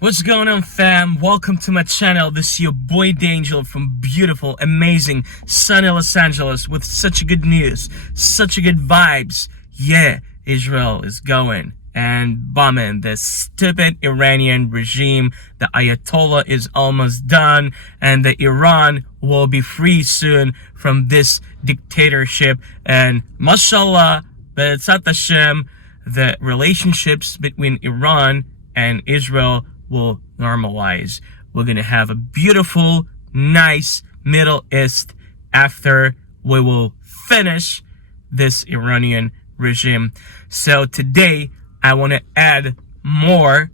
What's going on, fam? Welcome to my channel. This is your boy D'Angel from beautiful, amazing, sunny Los Angeles with such good news, such good vibes. Yeah, Israel is going and bombing the stupid Iranian regime. The Ayatollah is almost done, and the Iran will be free soon from this dictatorship. And mashallah, B'etzat Hashem, the relationships between Iran and Israel will normalize. We're gonna have a beautiful, nice Middle East after we will finish this Iranian regime. So today I want to add more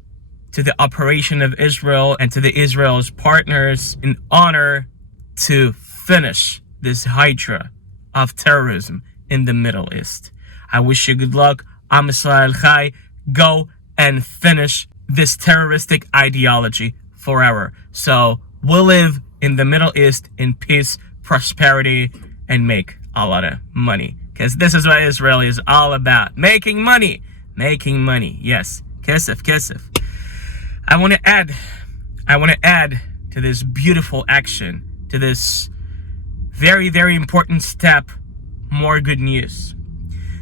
to the operation of Israel and to the Israel's partners in honor to finish this hydra of terrorism in the Middle East. I wish you good luck. I'm Israel Chai. Go and finish this terroristic ideology forever. So we'll live in the Middle East in peace, prosperity, and make a lot of money. Because this is what Israel is all about. Making money. Making money. Yes. Kesef. I want to add to this beautiful action, to this very, very important step, more good news.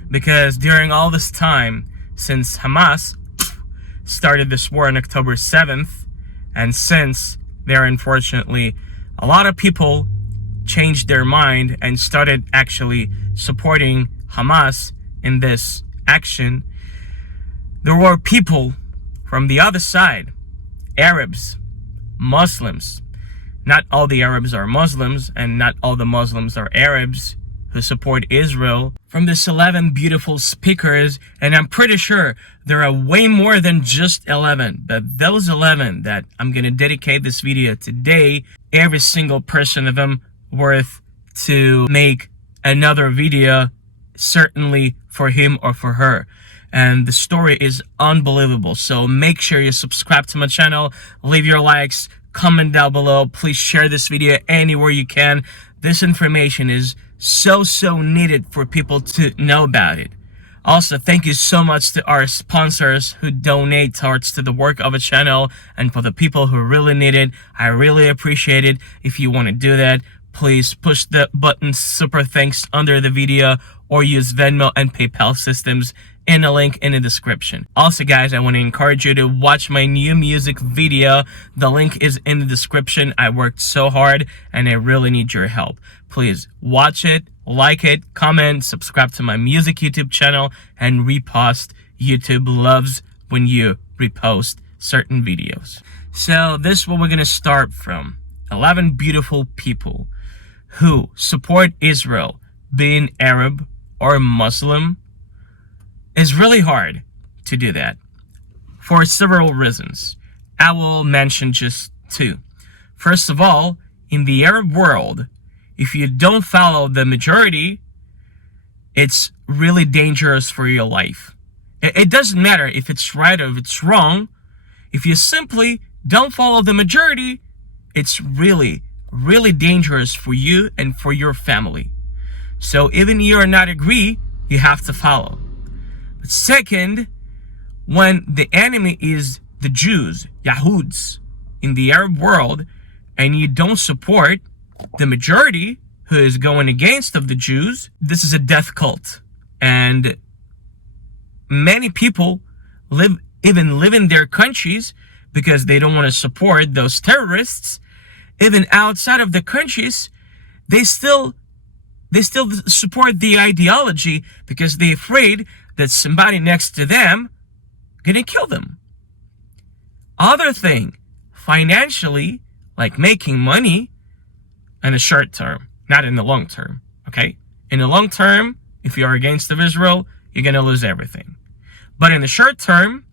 Because during all this time, since Hamas started this war on October 7th, and since there, unfortunately, a lot of people changed their mind and started actually supporting Hamas in this action, there were people from the other side, Arabs, Muslims. Not all the Arabs are Muslims, and not all the Muslims are Arabs, who support Israel. From this 11 beautiful speakers, and I'm pretty sure there are way more than just 11, but those 11 that I'm going to dedicate this video today, every single person of them worth to make another video, certainly for him or for her. And the story is unbelievable. So make sure you subscribe to my channel, leave your likes, comment down below. Please share this video anywhere you can. This information is so needed for people to know about it. Also, thank you so much to our sponsors who donate towards to the work of a channel, and for the people who really need it. I really appreciate it. If you want to do that, please push the button super thanks under the video, or use Venmo and PayPal systems in a link in the description. Also, guys, I want to encourage you to watch my new music video. The link is in the description. I worked so hard and I really need your help. Please watch it, like it, comment, subscribe to my music YouTube channel, and repost. YouTube loves when you repost certain videos. So this is what we're going to start from. 11 beautiful people who support Israel, being Arab or Muslim. It's really hard to do that for several reasons. I will mention just two. First of all, in the Arab world, if you don't follow the majority, it's really dangerous for your life. It doesn't matter if it's right or if it's wrong. If you simply don't follow the majority, it's really dangerous for you and for your family. So even if you're not agree, you have to follow. Second, when the enemy is the Jews, Yahuds, in the Arab world, and you don't support the majority who is going against of the Jews, this is a death cult. And many people live in their countries because they don't want to support those terrorists. Even outside of the countries, they still support the ideology because they're afraid that somebody next to them gonna kill them. Other thing, financially, like making money in the short term, not in the long term, okay? In the long term, if you're against of Israel, you're gonna lose everything. But in the short term,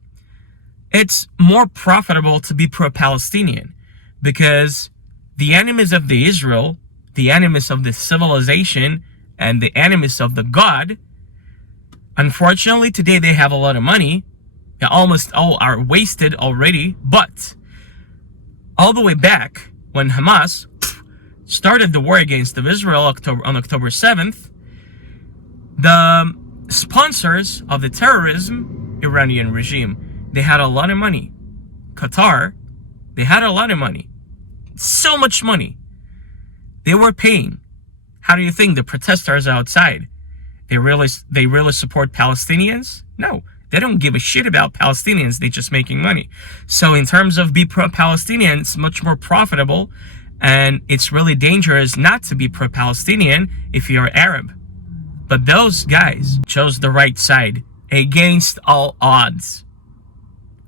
it's more profitable to be pro-Palestinian because the enemies of the Israel, the enemies of the civilization, and the enemies of the God, unfortunately, today they have a lot of money. Almost all are wasted already. But all the way back when Hamas started the war against Israel on October 7th, the sponsors of the terrorism Iranian regime, they had a lot of money. Qatar They had a lot of money. So much money. They were paying. How do you think the protesters outside? They really support Palestinians? No, they don't give a shit about Palestinians. They're just making money. So in terms of be pro-Palestinian, it's much more profitable, and it's really dangerous not to be pro-Palestinian if you're Arab. But those guys chose the right side against all odds.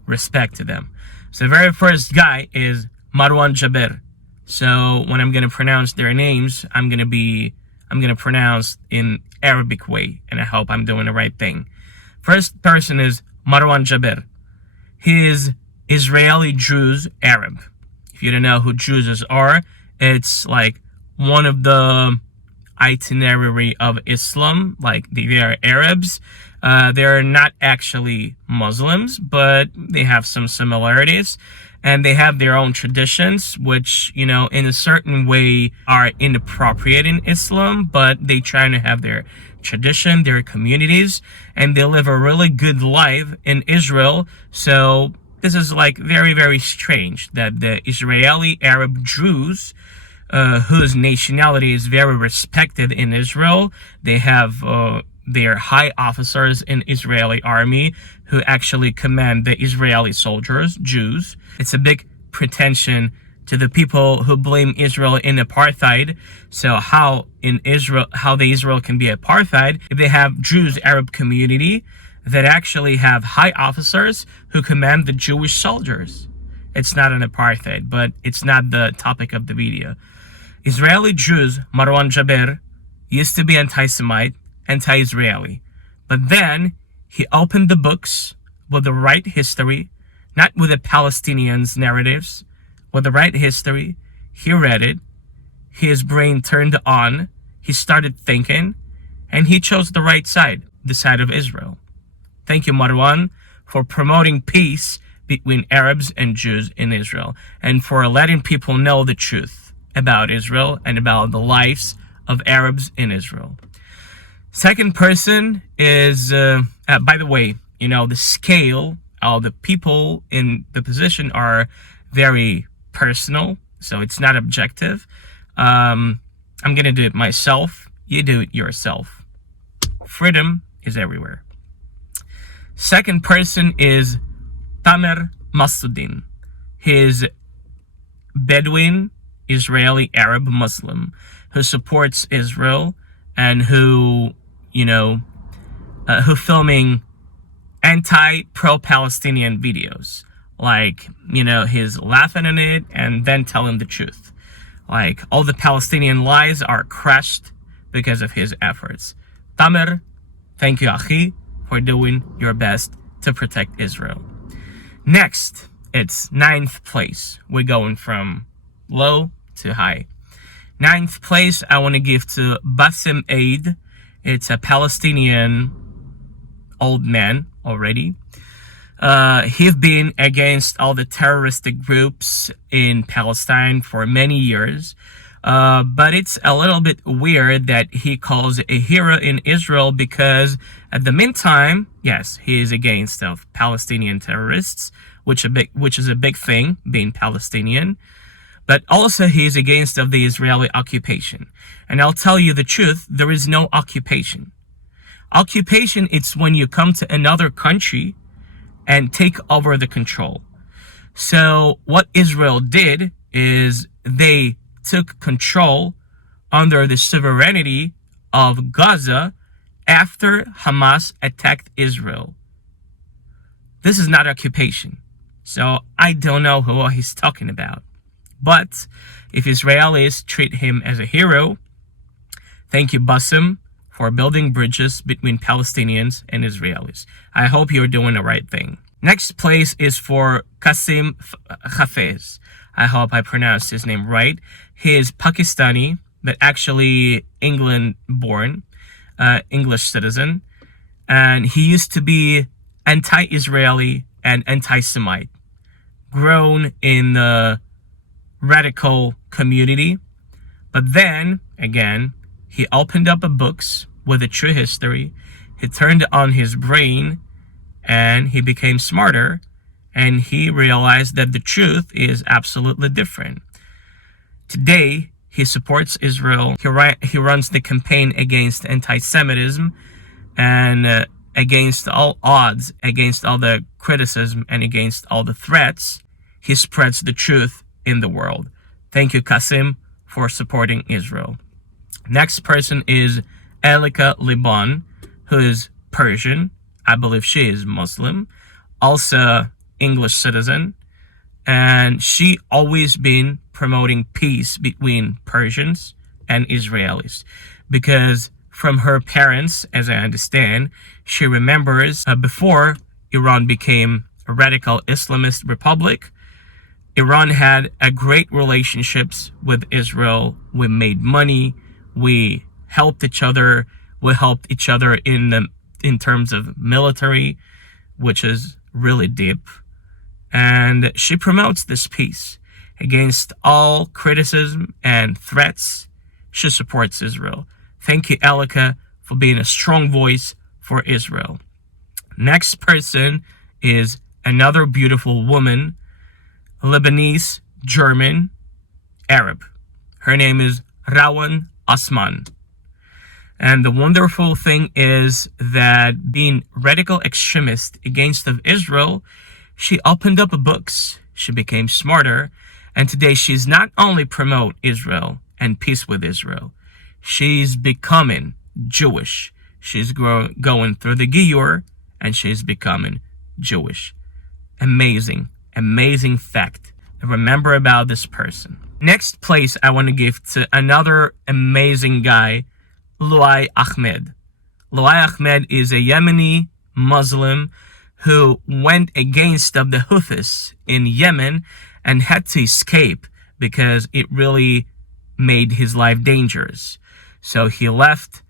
Respect to them. So the very first guy is Marwan Jaber. So when I'm going to pronounce their names, I'm going to pronounce in Arabic way, and I hope I'm doing the right thing. First person is Marwan Jaber. He is Israeli Druze Arab. If you don't know who Druzes are, it's like one of the itinerary of Islam. Like they are Arabs. They're not actually Muslims, but they have some similarities. And they have their own traditions, which, in a certain way are inappropriate in Islam, but they try to have their tradition, their communities, and they live a really good life in Israel. So this is like very, very strange that the Israeli Arab Druze, whose nationality is very respected in Israel, they have their high officers in Israeli army who actually command the Israeli soldiers, Jews. It's a big pretension to the people who blame Israel in apartheid. So how the Israel can be apartheid if they have Jews Arab community that actually have high officers who command the Jewish soldiers. It's not an apartheid, but it's not the topic of the video. Israeli Jews, Marwan Jaber, used to be anti-Semite, anti-Israeli. But then he opened the books with the right history, not with the Palestinians' narratives, with the right history. He read it. His brain turned on. He started thinking, and he chose the right side, the side of Israel. Thank you, Marwan, for promoting peace between Arabs and Jews in Israel, and for letting people know the truth about Israel and about the lives of Arabs in Israel. Second person is, by the way, the scale of the people in the position are very personal, so it's not objective. I'm going to do it myself. You do it yourself. Freedom is everywhere. Second person is Tamer Masudin. He's Bedouin, Israeli Arab Muslim who supports Israel and who filming anti-pro-Palestinian videos. Like, he's laughing at it and then telling the truth. Like, all the Palestinian lies are crushed because of his efforts. Tamer, thank you, Achi, for doing your best to protect Israel. Next, it's 9th place. We're going from low to high. 9th place, I want to give to Bassem Eid. It's a Palestinian old man already. He's been against all the terroristic groups in Palestine for many years. But it's a little bit weird that he calls a hero in Israel because at the meantime, yes, he is against of Palestinian terrorists, which is a big thing, being Palestinian. But also he is against of the Israeli occupation. And I'll tell you the truth, there is no occupation. Occupation, it's when you come to another country and take over the control. So what Israel did is they took control under the sovereignty of Gaza after Hamas attacked Israel. This is not occupation. So I don't know what he's talking about. But if Israelis treat him as a hero, thank you, Bassem, for building bridges between Palestinians and Israelis. I hope you're doing the right thing. Next place is for Qasim Hafez. I hope I pronounced his name right. He is Pakistani, but actually England-born, English citizen. And he used to be anti-Israeli and anti-Semite, grown in the radical community. But then, again, he opened up books with a true history. He turned on his brain and he became smarter. and he realized that the truth is absolutely different. Today, he supports Israel. He runs the campaign against anti-Semitism and against all odds, against all the criticism, and against all the threats. He spreads the truth in the world. Thank you, Kasim, for supporting Israel. Next person is Elika Liban, who is Persian. I believe she is Muslim, also English citizen, and she always been promoting peace between Persians and Israelis, because from her parents, as I understand, she remembers before Iran became a radical Islamist republic, Iran had a great relationships with Israel. We made money, we helped each other, in terms of military, which is really deep. And she promotes this peace against all criticism and threats. She supports Israel. Thank you, Elika, for being a strong voice for Israel. Next person is another beautiful woman, Lebanese, German, Arab. Her name is Rawan Osman. And the wonderful thing is that being radical extremist against of Israel, she opened up books. She became smarter. And today she's not only promote Israel and peace with Israel, she's becoming Jewish. She's going through the Giyur, and she's becoming Jewish. Amazing, amazing fact. Remember about this person. Next place I want to give to another amazing guy, Luay Ahmed. Luay Ahmed is a Yemeni Muslim who went against of the Houthis in Yemen and had to escape because it really made his life dangerous. So he left,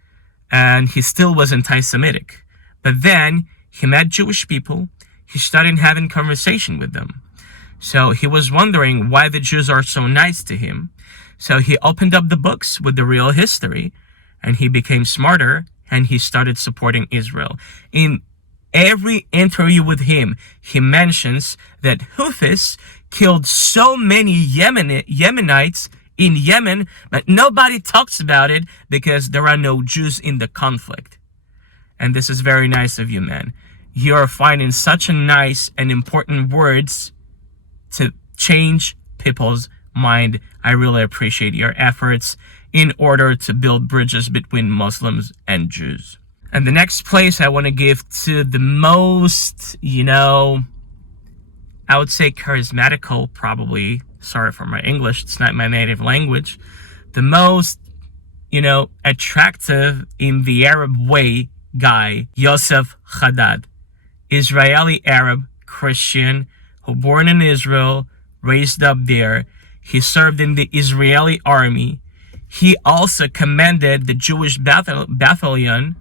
and he still was anti-Semitic. But then he met Jewish people. He started having conversation with them. So he was wondering why the Jews are so nice to him. So he opened up the books with the real history, and he became smarter, and he started supporting Israel. In every interview with him, he mentions that Houthis killed so many Yemenites in Yemen, but nobody talks about it because there are no Jews in the conflict. And this is very nice of you, man. You're finding such a nice and important words to change people's mind. I really appreciate your efforts in order to build bridges between Muslims and Jews. And the next place I want to give to the most, I would say charismatical, probably. Sorry for my English, it's not my native language. The most, attractive in the Arab way guy, Yosef Haddad. Israeli Arab Christian who born in Israel, raised up there. He served in the Israeli army. He also commanded the Jewish battalion,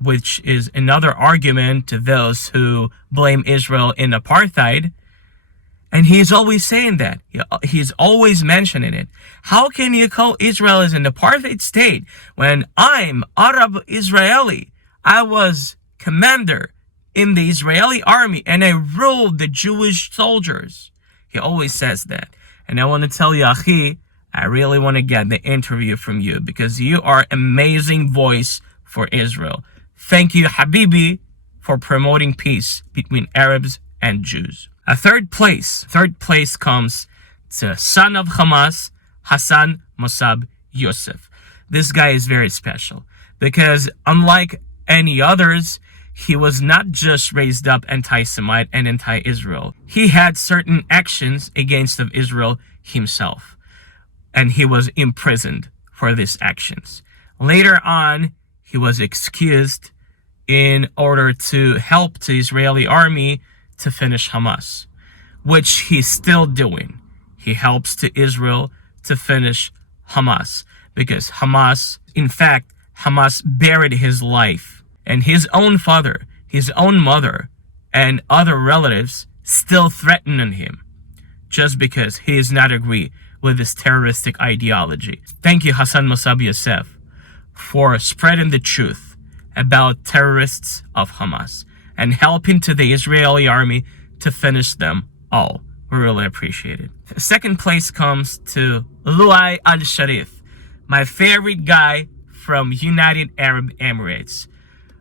which is another argument to those who blame Israel in apartheid. And he's always saying that. He's always mentioning it. How can you call Israel as an apartheid state when I'm Arab Israeli? I was commander in the Israeli army and I ruled the Jewish soldiers. He always says that. And I want to tell you, Achi, I really want to get the interview from you because you are amazing voice for Israel. Thank you, Habibi, for promoting peace between Arabs and Jews. A third place comes to son of Hamas, Hassan Mossab Youssef. This guy is very special because unlike any others, he was not just raised up anti-Semite and anti-Israel. He had certain actions against of Israel himself, and he was imprisoned for these actions. Later on, he was excused in order to help the Israeli army to finish Hamas, which he's still doing. He helps to Israel to finish Hamas because Hamas buried his life, and his own father, his own mother, and other relatives still threatening him just because he does not agree with this terroristic ideology. Thank you, Hassan Mossab Youssef, for spreading the truth about terrorists of Hamas. and helping to the Israeli army to finish them all. We really appreciate it. Second place comes to Luai Al-Sharif, my favorite guy from United Arab Emirates.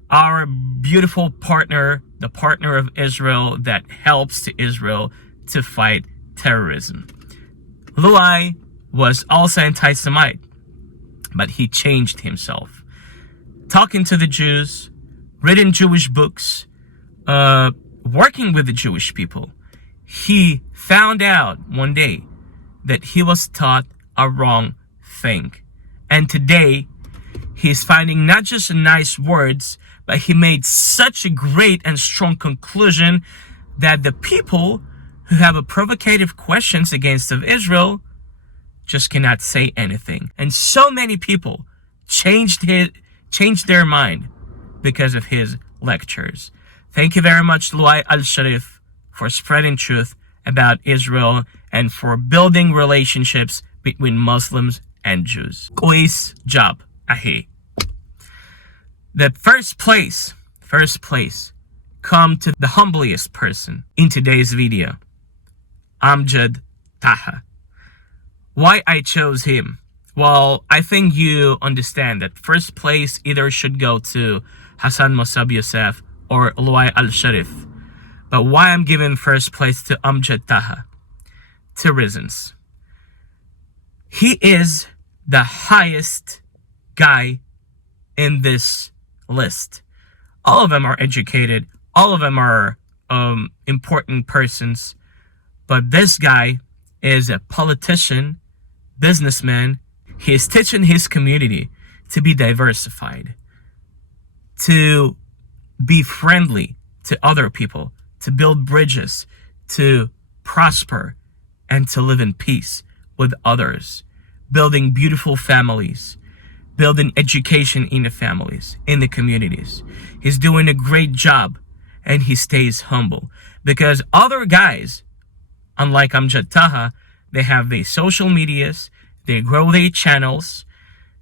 Our beautiful partner, the partner of Israel that helps to Israel to fight terrorism. Luai was also anti-Semite, but he changed himself. Talking to the Jews, reading Jewish books, working with the Jewish people, he found out one day that he was taught a wrong thing. And today, he's finding not just nice words, but he made such a great and strong conclusion that the people who have a provocative questions against of Israel just cannot say anything. And so many people changed their mind because of his lectures. Thank you very much, Luai Al-Sharif, for spreading truth about Israel and for building relationships between Muslims and Jews. Kois job, ahi. The first place come to the humblest person in today's video, Amjad Taha. Why I chose him? Well, I think you understand that first place either should go to Hassan Mossab Youssef or Luai Al-Sharif. But why I'm giving first place to Amjad Taha? 2 reasons. He is the highest guy in this list. All of them are educated. All of them are important persons. But this guy is a politician, businessman. He is teaching his community to be diversified, to be friendly to other people, to build bridges, to prosper, and to live in peace with others, building beautiful families, building education in the families, in the communities. He's doing a great job, and he stays humble. Because other guys, unlike Amjad Taha, they have their social medias, they grow their channels,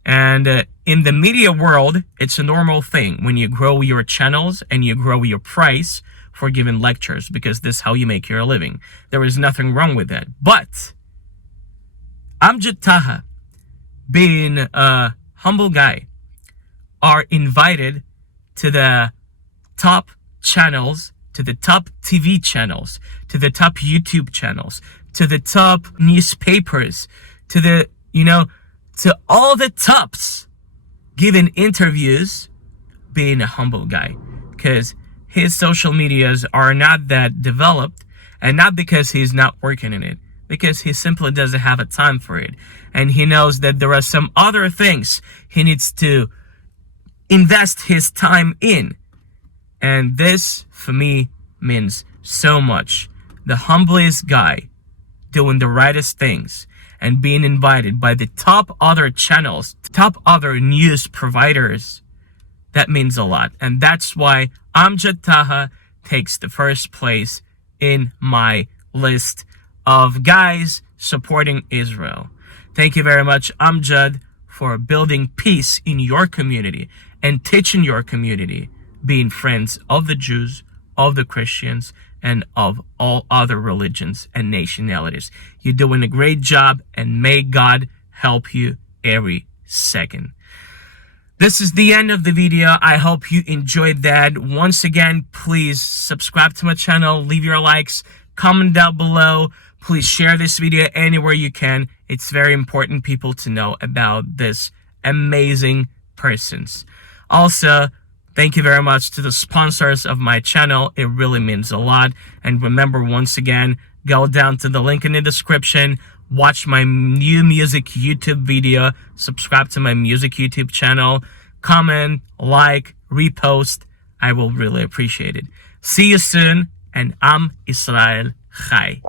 and in the media world, it's a normal thing when you grow your channels and you grow your price for giving lectures, because this is how you make your living. There is nothing wrong with that. But Amjad Taha, being a humble guy, are invited to the top channels, to the top TV channels, to the top YouTube channels, to the top newspapers, to the, to all the tops, giving interviews, being a humble guy. Because his social medias are not that developed, and not because he's not working in it, because he simply doesn't have a time for it. And he knows that there are some other things he needs to invest his time in. And this, for me, means so much. The humblest guy doing the rightest things and being invited by the top other channels, top other news providers, that means a lot. And that's why Amjad Taha takes the first place in my list of guys supporting Israel. Thank you very much, Amjad, for building peace in your community and teaching your community, being friends of the Jews, of the Christians, and of all other religions and nationalities. You're doing a great job, and may God help you every second. This is the end of the video. I hope you enjoyed that. Once again, please subscribe to my channel, leave your likes, comment down below. Please share this video anywhere you can. It's very important people to know about this amazing persons. Also, thank you very much to the sponsors of my channel. It really means a lot. And remember, once again, go down to the link in the description, watch my new music YouTube video, subscribe to my music YouTube channel, comment, like, repost. I will really appreciate it. See you soon, and Am Israel Chai.